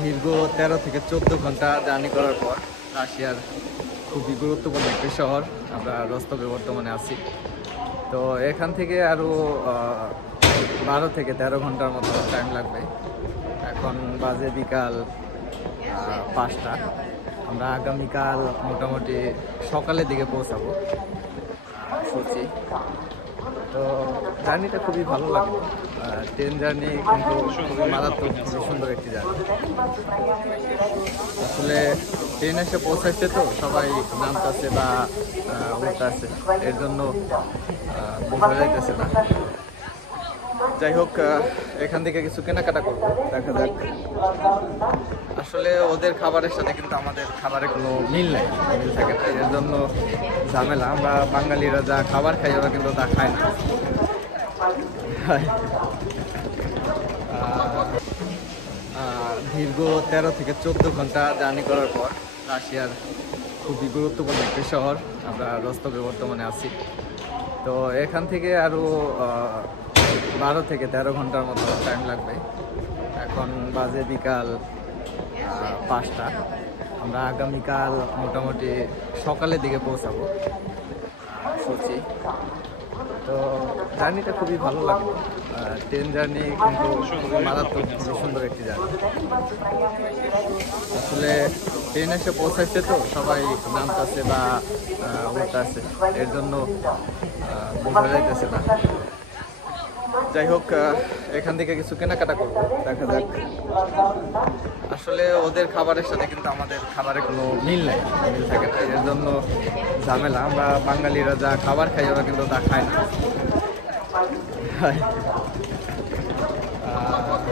দীর্ঘ 13 থেকে 14 ঘন্টা জার্নি করার পর রাশিয়ার খুবই গুরুত্বপূর্ণ একটি শহর আমরা রস্তবে বর্তমানে আছি। তো এখান থেকে আরও 12 থেকে 13 ঘন্টার মতো টাইম লাগবে। এখন বাজে বিকাল 5টা। আমরা আগামীকাল মোটামুটি সকালের দিকে পৌঁছাবো সচি। তো জার্নিটা খুবই ভালো লাগলো। ট্রেন জার্নি কিন্তু খুবই মারাত্মক, খুবই সুন্দর একটি জার্নি। আসলে ট্রেন এসে পৌঁছাচ্ছে তো সবাই নামতেছে বা উঠতেছে, এর জন্য বোঝা যাইতেছে না। যাই হোক, এখান থেকে কিছু কেনাকাটা করবো, দেখা যাক। আসলে ওদের খাবারের সাথে কিন্তু আমাদের খাবারের কোনো মিল নাই, মিল থাকে না, এর জন্য ঝামেলা। আমরা বাঙালিরা যা খাবার খাই ওরা কিন্তু তা খায় না। দীর্ঘ 13 থেকে 14 ঘন্টা জার্নি করার পর রাশিয়ার খুবই গুরুত্বপূর্ণ একটি শহর আমরা রস্তবে বর্তমানে আছি। তো এখান থেকে আরও 12 থেকে 13 ঘন্টার মতো টাইম লাগবে। এখন বাজে বিকাল 5টা। আমরা আগামীকাল মোটামুটি সকালের দিকে পৌঁছাবো সচি। তো জার্নিটা খুবই ভালো লাগলো। ট্রেন জার্নি কিন্তু খুবই মারাত্মক, খুবই সুন্দর একটি জার্নি। আসলে ট্রেন এসে পৌঁছাচ্ছে তো সবাই নামতেছে বা উঠতেছে, এর জন্য বোঝা যাইতেছে না। যাই হোক, এখান থেকে কিছু কেনাকাটা করবো, দেখা যাক। আসলে ওদের খাবারের সাথে কিন্তু আমাদের খাবারের কোনো মিল নাই, মিল থাকে না, এর জন্য ঝামেলা। আমরা বাঙালিরা যা খাবার খাই ওরা কিন্তু তা খায় না।